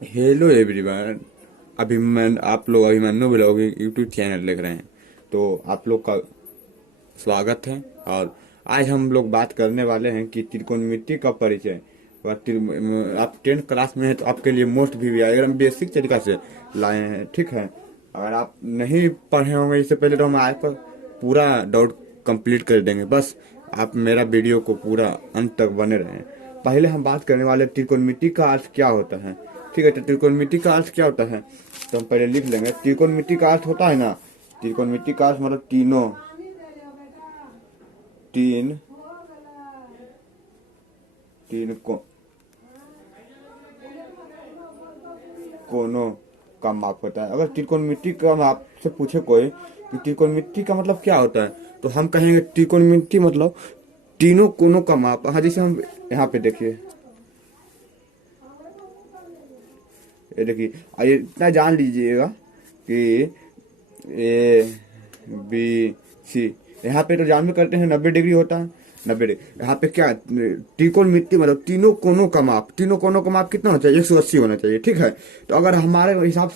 Hello everyone. आप लोग Abhimanyu blog YouTube channel देख रहे हैं, तो आप लोग का स्वागत है। और आज हम लोग बात करने वाले हैं कि त्रिकोणमिति का परिचय। आप 10th क्लास में हैं तो आपके लिए मोस्ट भी एकदम बेसिक तरीका से लाए हैं, ठीक है। अगर आप नहीं पढ़े होंगे इससे पहले तो हम आज पर पूरा डाउट कंप्लीट कर देंगे। बस आप मेरा वीडियो को पूरा अंत तक बने रहें। पहले हम बात करने वाले त्रिकोणमिति का अर्थ क्या होता है, ठीक है। तो त्रिकोणमिति का अर्थ क्या होता है तो हम पहले लिख लेंगे। त्रिकोणमिति का अर्थ होता है ना, त्रिकोणमिति का अर्थ मतलब तीनों तीन तीन कोनों का माप होता है। अगर त्रिकोणमिति का माप से पूछे कोई कि त्रिकोणमिति का मतलब क्या होता है, तो हम कहेंगे त्रिकोणमिति मतलब तीनों कोनों का माप। हाँ, जैसे हम यहाँ पे देखिए, ये देखिए, आइए इतना जान लीजिएगा कि ए बी सी, यहाँ पे तो जान में करते हैं 90 डिग्री होता है। 90 डिग्री यहाँ पे क्या, त्रिकोणमिति मतलब तीनों कोनों का माप। तीनों कोनों का माप कितना होना चाहिए? 180 होना चाहिए, ठीक है। तो अगर हमारे हिसाब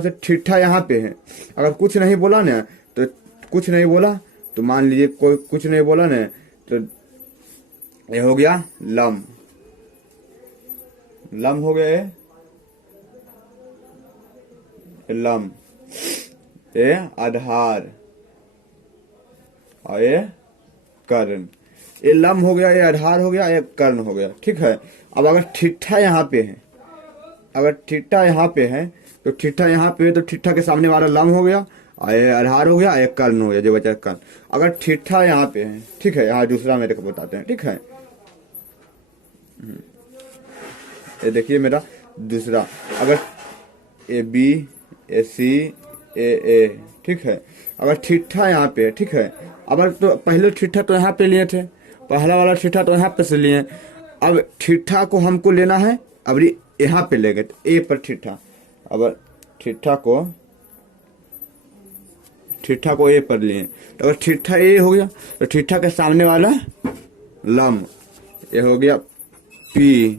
से ठिठा यहाँ पे है, अगर कुछ नहीं बोला ना तो कुछ नहीं बोला तो मान लीजिए कोई कुछ नहीं बोला ना, तो ये हो गया लम। लम हो गया ये लम, ये आधार और ये कर्ण। ये लम हो गया, ये आधार हो गया, ये कर्ण हो गया, ठीक है। अब अगर ठिठा यहाँ पे है, अगर ठिठा यहाँ पे है तो ठिठा यहाँ पे है तो ठिठा के सामने वाला लम हो गया और ये आधार हो गया, ये कर्ण हो गया, जो बचा कर्ण। अगर ठिठा यहाँ पे है, ठीक है, यहाँ दूसरा मेरे को बताते हैं, ठीक है। ये देखिए मेरा दूसरा, अगर ए बी ए सी ए, ठीक है। अगर ठिठा यहाँ पे है, ठीक है। अगर तो पहले ठिठा तो यहाँ पे लिए थे, पहला वाला ठिठा तो यहाँ पे से लिए। अब ठिठा को हमको लेना है, अब यहाँ पे ले गए तो ए पर ठिठा। अब ठिठा को ए पर लिए, तो अगर ठिठा ए हो गया तो ठिठा के सामने वाला लम, ये हो गया पी,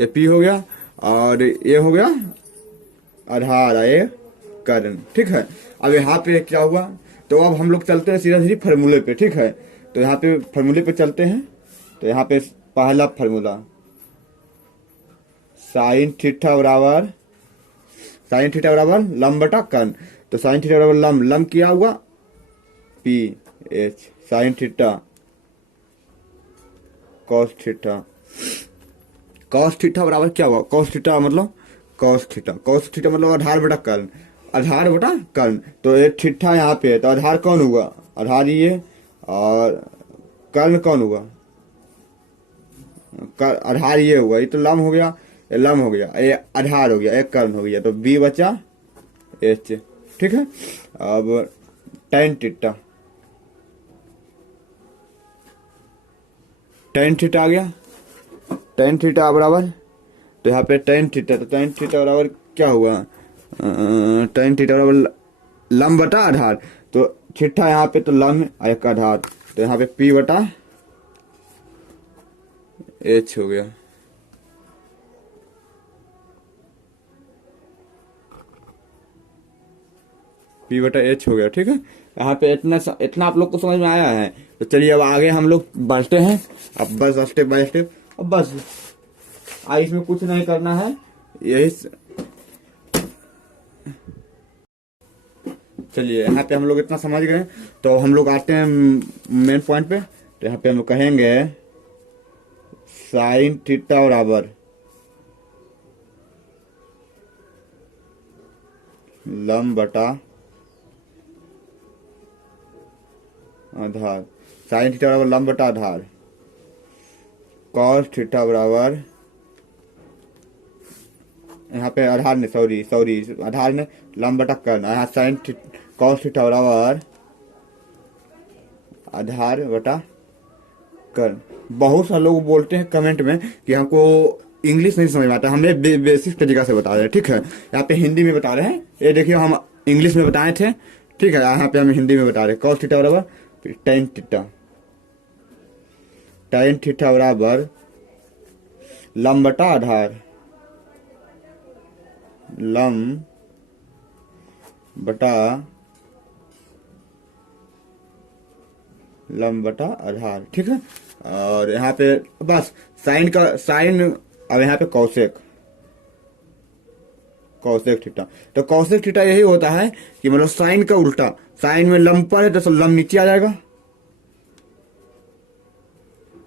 ये पी हो गया, और ये हो गया आधार, ये कर्ण, ठीक है। अब यहाँ पे क्या हुआ, तो अब हम लोग चलते हैं सीधा सीधी फार्मूले पे, ठीक है। तो यहाँ पे फार्मूले पे चलते हैं। तो यहाँ पे पहला फार्मूला, साइन थीटा बराबर लम बटा कर्ण। तो साइन थीटा बराबर लम, लम किया हुआ P H, sine theta cos theta. Cos theta बराबर क्या हुआ, कॉस थीटा मतलब आधार बटा कर्ण, आधार बटा कर्ण। तो ये थीटा यहाँ पे है तो आधार कौन हुआ, आधार ये, और कर्ण कौन हुआ, आधार ये हुआ, ये तो लम हो गया, ये लम हो गया, ये आधार हो गया, एक कर्ण हो गया, तो बी बचा एच, ठीक है। अब टेन थीटा आ गया, टेन थीटा बराबर, तो यहाँ पे टेन थीटा, तो टेन थीटा बराबर क्या हुआ, टेन थीटा बराबर लम बटा आधार। तो थीटा यहाँ पे तो लम है, एक आधार, तो यहाँ पे पी बटा एच हो गया। पी बटा एच हो गया, ठीक है। यहाँ पे इतना आप लोग को समझ में आया है। तो चलिए अब आगे हम लोग बढ़ते हैं, अब बस स्टेप बाय स्टेप, अब बस इसमें कुछ नहीं करना है, यही चलिए यहाँ पे हम लोग इतना समझ गए। तो हम लोग आते हैं मेन पॉइंट पे। तो यहाँ पे हम लोग कहेंगे साइन थीटा बराबर लम बटा आधार, साइन थीटा बराबर लम बटा आधार, कॉस थीटा बराबर, यहाँ पे आधार ने सॉरी आधार ने लम बटा कर्ण, यहाँ साइन कॉस थीटा बराबर आधार बटा कर्ण। बहुत सारे लोग बोलते हैं कमेंट में कि हमको इंग्लिश नहीं समझ में आता, हमने बेसिक तरीका से बता रहे हैं, ठीक है। यहाँ पे हिंदी में बता रहे हैं, ये देखिए हम इंग्लिश में बताए थे, ठीक है, यहाँ पे हम हिंदी में बता रहे हैं। कॉस थीटा बराबर टेन थीटा बराबर लंब बटा आधार, लंब बटा लंब बटा आधार, ठीक है। और यहाँ पे बस साइन का साइन, अब यहाँ पे कौशिक, कौशिक थीटा। तो कौशिक थीटा यही होता है कि मतलब साइन का उल्टा, साइन में लंब पर है तो लंब नीचे आ जाएगा,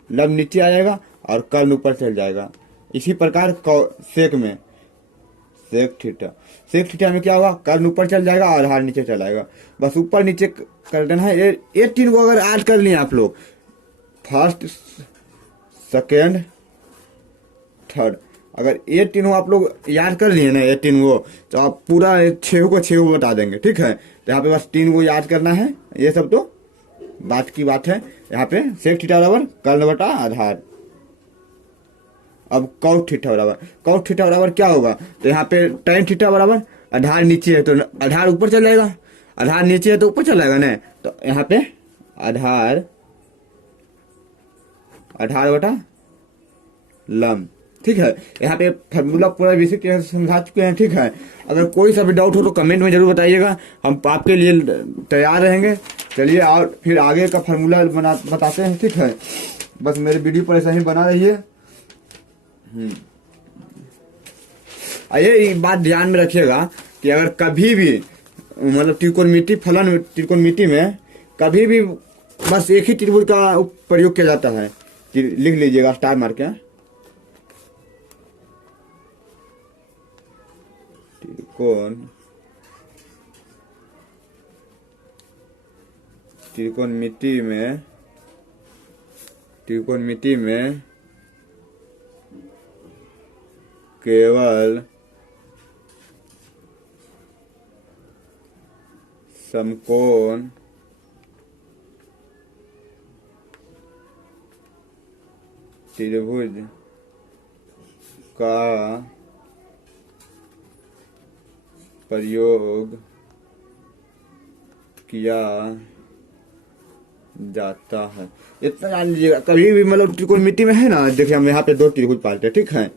लंब नीचे आ जाएगा और कर्ण ऊपर चल जाएगा। इसी प्रकार सेक में, सेक थीटा, सेक थीटा में क्या होगा, कर्ण ऊपर चल जाएगा और आधार नीचे चला जाएगा। बस ऊपर नीचे कर देना है। ये तीन को अगर ऐड कर लिए आप लोग, फर्स्ट सेकेंड थर्ड, अगर ये तीनों आप लोग याद कर लिए ना, ये तीन को, तो आप पूरा छह को छह बता देंगे, ठीक है। तो यहाँ पे बस तीन को याद करना है, ये सब तो बात की बात है। यहाँ पे सेक थीटा बराबर कर्ण बटा आधार। अब कॉट थीटा बराबर, कॉट थीटा बराबर क्या होगा, तो यहाँ पे tan थीटा बराबर, आधार नीचे है तो आधार ऊपर चल जाएगा, आधार नीचे है तो ऊपर चल जाएगा ना। तो यहाँ पे आधार, आधार बटा लंब, ठीक है। यहाँ पे फॉर्मूला पूरा बेसिक तरह से समझा चुके हैं, ठीक है। अगर कोई सा भी डाउट हो तो कमेंट में जरूर बताइएगा, हम आपके लिए तैयार रहेंगे। चलिए और फिर आगे का फार्मूला बताते हैं, ठीक है। बस मेरे वीडियो पर ऐसा ही बना रहिए। ये बात ध्यान में रखिएगा कि अगर कभी भी मतलब त्रिकोणमिति फलन, त्रिकोणमिति में कभी भी बस एक ही त्रिभुज का प्रयोग किया जाता है, लिख लीजिएगा स्टार मार के, त्रिकोणमिति में, त्रिकोणमिति में केवल समकोण त्रिभुज का प्रयोग किया जाता है। इतना जान लीजिएगा। कभी भी मतलब त्रिकोणमिति में है ना, देखिए हम यहाँ पे दो त्रिभुज पालते हैं, ठीक है।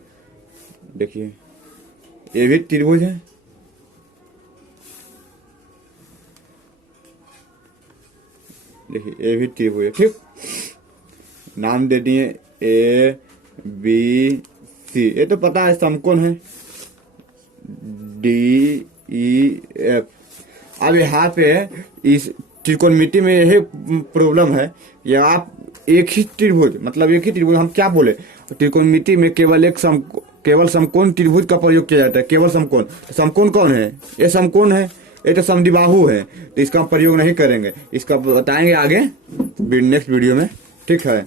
देखिए ये भी त्रिभुज है, देखिए ये भी त्रिभुज है, ठीक। नाम दे दिए ए बी सी, ये तो पता है समकोण है, डी ई एफ। अब यहाँ पे इस त्रिकोणमिति में यही प्रॉब्लम है, ये आप एक ही त्रिभुज, मतलब एक ही त्रिभुज, हम क्या बोले, त्रिकोणमिति में केवल एक केवल समकोण त्रिभुज का प्रयोग किया जाता है, केवल समकोण। तो समकोण कौन है, ये समकोण है, ये तो समद्विबाहु है, तो इसका हम प्रयोग नहीं करेंगे, इसका बताएंगे आगे नेक्स्ट वीडियो में, ठीक है।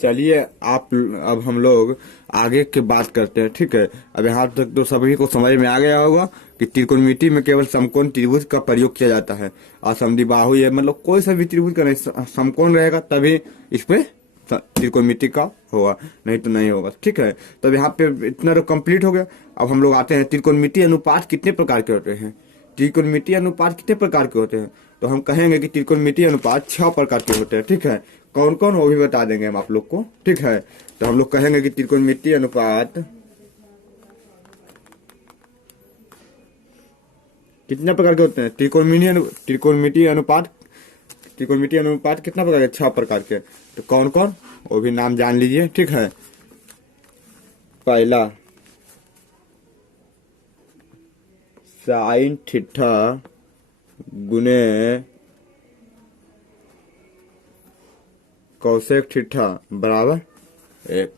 चलिए आप अब हम लोग आगे की बात करते हैं, ठीक है। अब यहाँ तक तो सभी को समझ में आ गया होगा कि त्रिकोणमिति में केवल समकोण त्रिभुज का प्रयोग किया जाता है, और समद्विबाहु ये मतलब कोई सा भी त्रिभुज का नहीं, समकोण रहेगा तभी इस पे त्रिकोणमिति का होगा, नहीं तो नहीं होगा, ठीक है। तो यहाँ पे इतना तो कंप्लीट हो गया। अब हम लोग आते हैं त्रिकोणमिति अनुपात कितने प्रकार के होते हैं, त्रिकोणमिति अनुपात कितने प्रकार के होते हैं। तो हम कहेंगे कि त्रिकोणमिति अनुपात 6 प्रकार के होते हैं, ठीक है। कौन कौन वो भी बता देंगे हम आप लोग को, ठीक है। तो हम लोग कहेंगे कि त्रिकोणमिति अनुपात कितने प्रकार के होते हैं, त्रिकोणमिति अनुपात कितना प्रकार के, 6 प्रकार के। तो कौन कौन, वो भी नाम जान लीजिए, ठीक है। पहला साइन थीटा गुने कौशिक थीटा बराबर 1।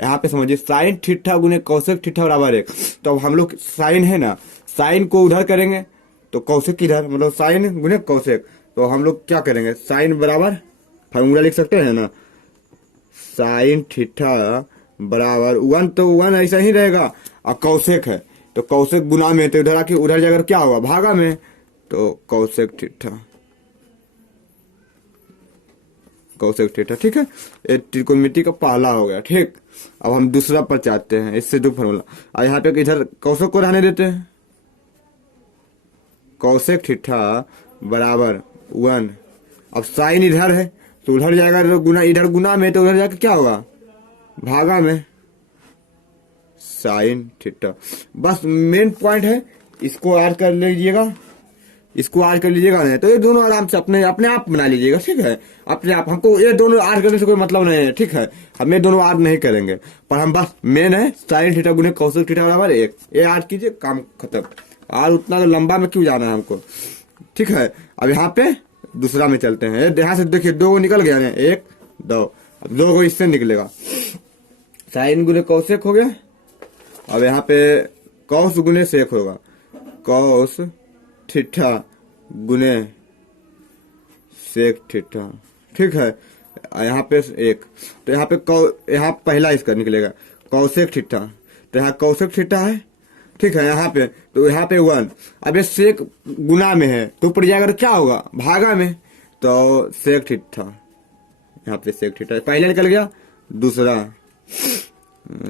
यहाँ पे समझिए साइन थीटा गुने कौशिक थीटा बराबर 1। तो अब हम लोग साइन है ना, साइन को उधर करेंगे तो कौशिक इधर, मतलब साइन गुने कौशिक। तो हम लोग क्या करेंगे, साइन बराबर फार्मूला लिख सकते हैं ना, साइन थीटा बराबर 1, तो 1 ऐसा ही रहेगा, और कौशिक है तो कौशिक गुना में, तो उधर आके उधर जाकर क्या होगा, भागा में, तो कौशिक थीटा, कौशिक थीटा, ठीक है। ये त्रिकोणमिति का पहला हो गया, ठीक। अब हम दूसरा पर चाहते हैं, इससे दो फार्मूला, और यहाँ पे इधर कौशिक को रहने देते हैं, कौशिक थीटा बराबर 1। अब साइन इधर है तो उधर जाएगा, तो गुना, इधर गुना में तो उधर जाकर क्या होगा, भागा में साइन थीटा। बस मेन पॉइंट है, इसको ऐड कर लीजिएगा, इसको ऐड कर लीजिएगा नहीं तो ये दोनों आराम से अपने अपने आप बना लीजिएगा, ठीक है। अपने आप, हमको ये दोनों ऐड करने से कोई मतलब नहीं है, ठीक है। हम ये दोनों ऐड नहीं करेंगे, पर हम बस मेन है साइन थीटा गुने कोसेक थीटा बराबर 1, ये ऐड कीजिए, काम खत्म। और उतना लंबा में क्यों जाना है हमको, ठीक है। अब यहाँ पे दूसरा में चलते हैं। यहाँ से देखिए 2 निकल गया ना, 1 2, अब 2 को इससे निकलेगा, साइन गुने कोसेक हो गया। अब यहाँ पे कॉस गुने सेक होगा, कॉस थीटा गुने सेक थीटा, ठीक है। यहाँ पे 1, तो यहाँ पे यहाँ पहला इसका निकलेगा कौसेक थीटा, तो यहाँ कौसेक थीटा है, ठीक है। यहाँ पे तो यहाँ पे 1, अब ये सेक गुना में है तो ऊपर जाएगा तो क्या होगा, भागा में, तो सेक थीटा, यहाँ पे सेक थीटा पहला निकल गया, दूसरा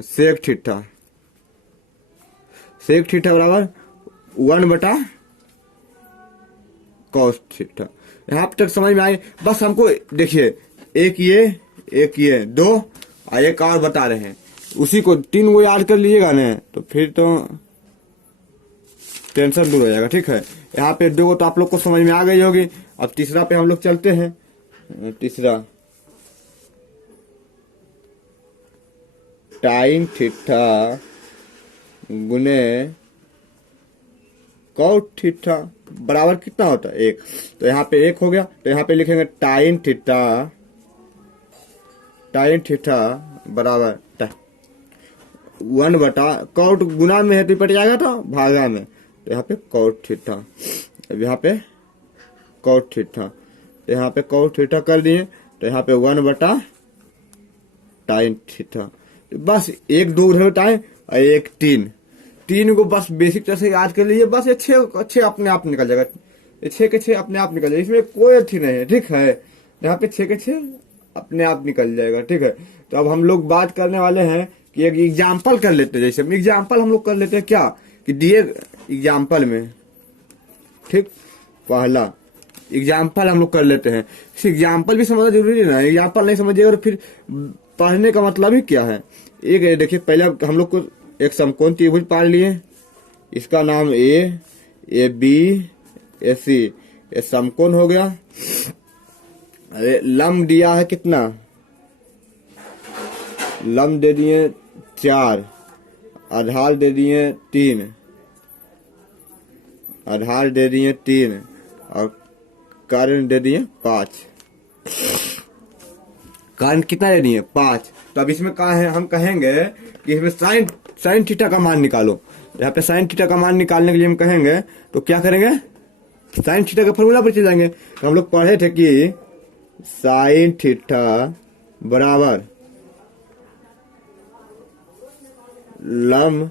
सेक थीटा, सेक थीटा बराबर 1 बटा कॉस थीटा। यहाँ तक समझ में आए। बस हमको देखिए एक ये 2 और एक और बता रहे हैं, उसी को 3 को याद कर लीजिएगा ना, तो फिर तो टेंशन दूर हो जाएगा, ठीक है। यहाँ पे 2 तो आप लोग को समझ में आ गई होगी। अब तीसरा पे हम लोग चलते हैं। तीसरा टाइन थीटा गुने कॉट थीटा बराबर कितना होता है 1, तो यहाँ पे 1 हो गया, तो यहाँ पे लिखेंगे टाइन थीटा बराबर 1 बटा कॉट गुना में है तो पट जाएगा तो भागा में, तो यहाँ पे कॉट थीटा। अब यहाँ पे कॉट थीटा, तो यहाँ पे कॉट थीटा कर दिए, तो यहाँ पे 1 बटा टाइन थीटा। बस 1 2 उधर टाइम और 1 3 को बस बेसिक तरह से याद कर लीजिए। बस ये 6 अपने आप निकल जाएगा, ये 6 के 6 अपने आप निकल जाएगा, इसमें कोई अच्छी नहीं है, ठीक है। यहाँ पे 6 के 6 अपने आप निकल जाएगा, ठीक है। तो अब हम लोग बात करने वाले हैं कि एक एग्जाम्पल कर लेते हैं। जैसे एग्जाम्पल हम लोग कर लेते हैं क्या, कि दिए एग्जाम्पल में, ठीक, पहला एग्जाम्पल हम लोग कर लेते हैं। एग्जाम्पल भी समझना जरूरी है ना, एग्जाम्पल नहीं समझिएगा तो फिर पढ़ने का मतलब ही क्या है। एक देखिए पहले हम लोग को एक समकोण त्रिभुज पढ़ लिए, इसका नाम ए बी ए सी, ये समकोण हो गया। अरे लंब दिया है कितना, लंब दे दिए 4, आधार दे दिए 3, आधार दे दिए 3 और कारण दे दिए 5। कारण कितना दे दिए 5। तो अब इसमें कहा है, हम कहेंगे कि इसमें साइन थीटा का मान निकालो। यहाँ पे साइन थीटा का मान निकालने के लिए हम कहेंगे तो क्या करेंगे, साइन थीटा का फॉर्मूला पर चले जाएंगे। तो हम लोग पढ़े थे कि साइन थीटा बराबर लंब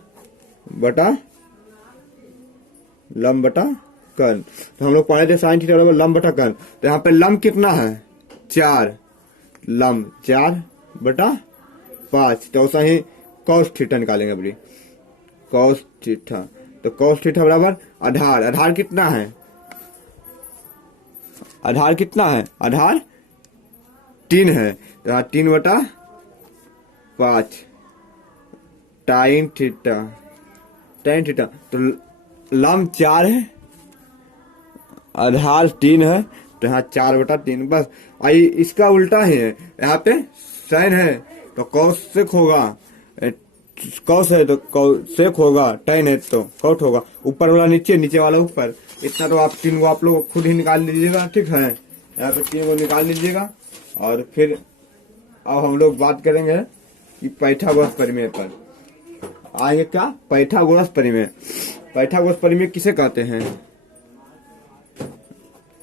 बटा कर्ण। तो हम लोग पढ़े थे साइन थीटा बराबर लंब बटा कर्ण। तो यहाँ पे लंब कितना है 4, लंब 4 बटा 5, तो ऐसा ही कॉस थीटा निकालेंगे अपनी, कॉस थीटा। तो कॉस थीटा बराबर आधार कितना है, आधार 3 है, तो यहाँ 3 बटा 5 टाइन थीटा। तो लंब 4 है, आधार 3 है, तो यहाँ 4 बटा 3। बस आई इसका उल्टा ही है, यहाँ पे साइन है तो कॉसेक होगा, कॉस है तो कॉसेक होगा, टाइन है तो कॉट होगा। ऊपर वाला नीचे, नीचे वाला ऊपर। इतना तो आप 3 को आप लोग खुद ही निकाल लीजिएगा, ठीक है। यहाँ पे 3 को निकाल लीजिएगा। और फिर अब हम लोग बात करेंगे कि पाइथागोरस प्रमेय पर आएंगे। क्या पाइथागोरस प्रमेय, पाइथागोरस प्रमेय किसे कहते हैं,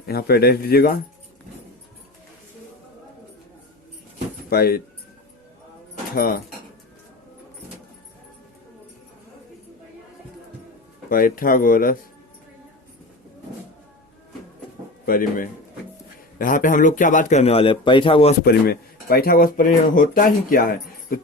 यहाँ पे देख दीजिएगा, पाइथागोरस प्रमेय। यहाँ पे हम लोग क्या बात करने वाले हैं, पाइथागोरस प्रमेय। पाइथागोरस प्रमेय होता ही क्या है, तो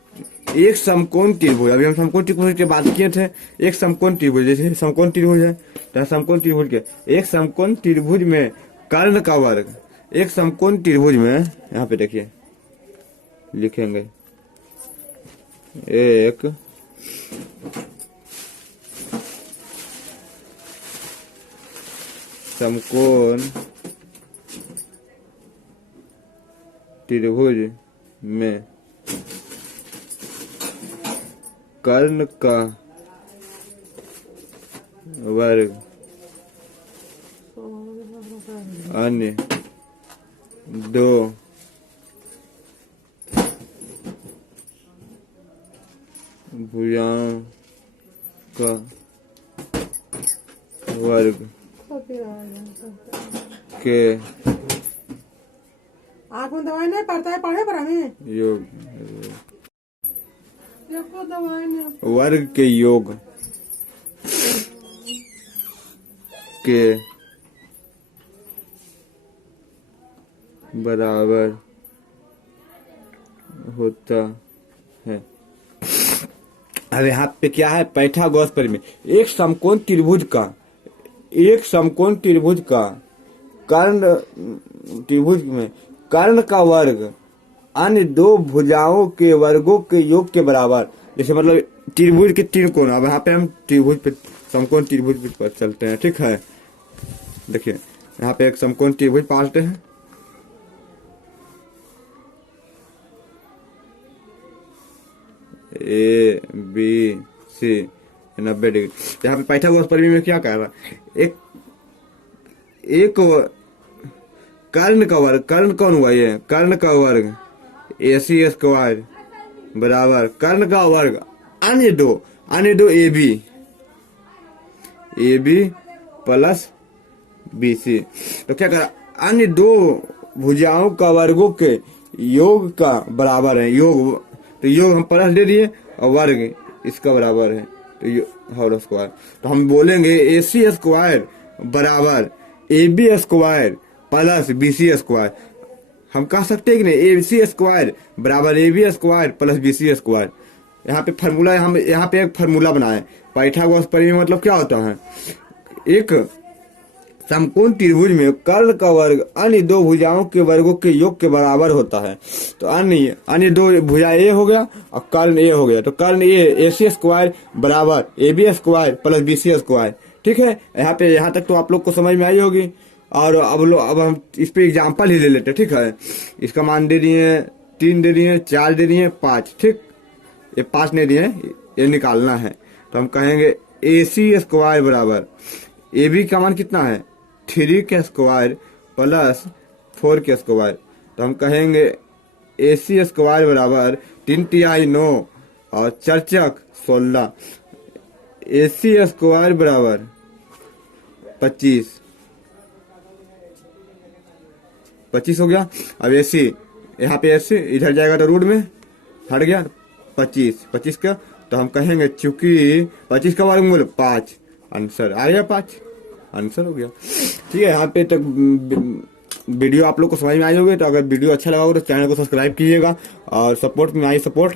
एक समकोण त्रिभुज, अभी हम समकोण त्रिभुज की बात किए थे। एक समकोण त्रिभुज, जैसे समकोण त्रिभुज है तो समकोण त्रिभुज के एक समकोण त्रिभुज में कर्ण का वर्ग, एक समकोण त्रिभुज में, यहाँ पे देखिए लिखेंगे एक समकोण त्रिभुज में कर्ण का वर्ग अन्य दो भुजाओं का वर्ग के आँख में दवाई नहीं पड़ता है, पढ़े पर हमें योग दवाई नहीं। वर्ग के योग के बराबर होता है। अब यहाँ पे क्या है, पाइथागोरस प्रमेय। एक समकोण त्रिभुज का कर्ण त्रिभुज में कर्ण का वर्ग अन्य दो भुजाओं के वर्गों के योग के बराबर। जैसे मतलब त्रिभुज के तीन कोण, अब यहाँ पे हम त्रिभुज पे समकोण त्रिभुज पर चलते हैं, ठीक है। देखिए यहाँ पे एक समकोण त्रिभुज पाते हैं, ए बी सी 90 डिग्री। यहाँ पे पाइथागोरस प्रमेय में क्या कह रहा है, एक कर्ण का वर्ग, कर्ण कौन हुआ ये, कर्ण का वर्ग AC स्क्वायर बराबर कर्ण का वर्ग अन्य दो AB प्लस BC। तो क्या करा, अन्य दो भुजाओं का वर्गों के योग का बराबर है। योग तो योग हम प्लस दे दिए और वर्ग इसका बराबर है, तो होल स्क्वायर। तो हम बोलेंगे AC स्क्वायर बराबर AB square plus BC square. हम कह सकते हैं कि नहीं, AC स्क्वायर बराबर AB square plus BC square. यहाँ पे फार्मूला, हम यहाँ पे एक फार्मूला बनाए। पाइथागोरस प्रमेय मतलब क्या होता है, एक समकोण त्रिभुज में कर्ण का वर्ग अन्य दो भुजाओं के वर्गों के योग के बराबर होता है। तो अन्य दो भुजा A हो गया और कर्ण A हो गया, तो कर्ण A AC स्क्वायर बराबर AB square plus BC square. ठीक है, यहाँ तक तो आप लोग को समझ में आई होगी। और अब हम इस पे एग्जाम्पल ही ले लेते हैं, ठीक है। इसका मान दे दिए 3 दे दिए, 4 दे दिए, 5, ठीक। ये 5 नहीं दिए, ये निकालना है। तो हम कहेंगे AC स्क्वायर बराबर AB का मान कितना है, 3 के स्क्वायर प्लस 4 के स्क्वायर। तो हम कहेंगे AC स्क्वायर बराबर 3 तिहाई 9 और 4 चक 16। AC स्क्वायर बराबर 25 हो गया। अब AC, यहाँ पे AC इधर जाएगा तो रूट में हट गया, 25 का। तो हम कहेंगे चूंकि 25 का वर्गमूल 5, आंसर आ गया 5, आंसर हो गया। ठीक है, यहाँ पे तक वीडियो आप लोग को समझ में आई होगी। तो अगर वीडियो अच्छा लगा हो तो चैनल को सब्सक्राइब कीजिएगा और सपोर्ट में आई सपोर्ट,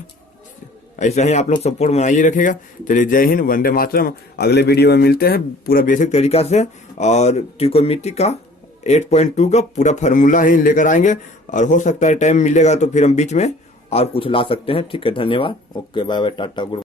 ऐसा ही आप लोग सपोर्ट में आइए रखेगा। चलिए, जय हिंद, वंदे मातरम। अगले वीडियो में मिलते हैं पूरा बेसिक तरीका से, और त्रिकोणमिति का 8.2 का पूरा फार्मूला ही लेकर आएंगे। और हो सकता है टाइम मिलेगा तो फिर हम बीच में और कुछ ला सकते हैं। ठीक है, धन्यवाद, okay, bye bye, tata, good.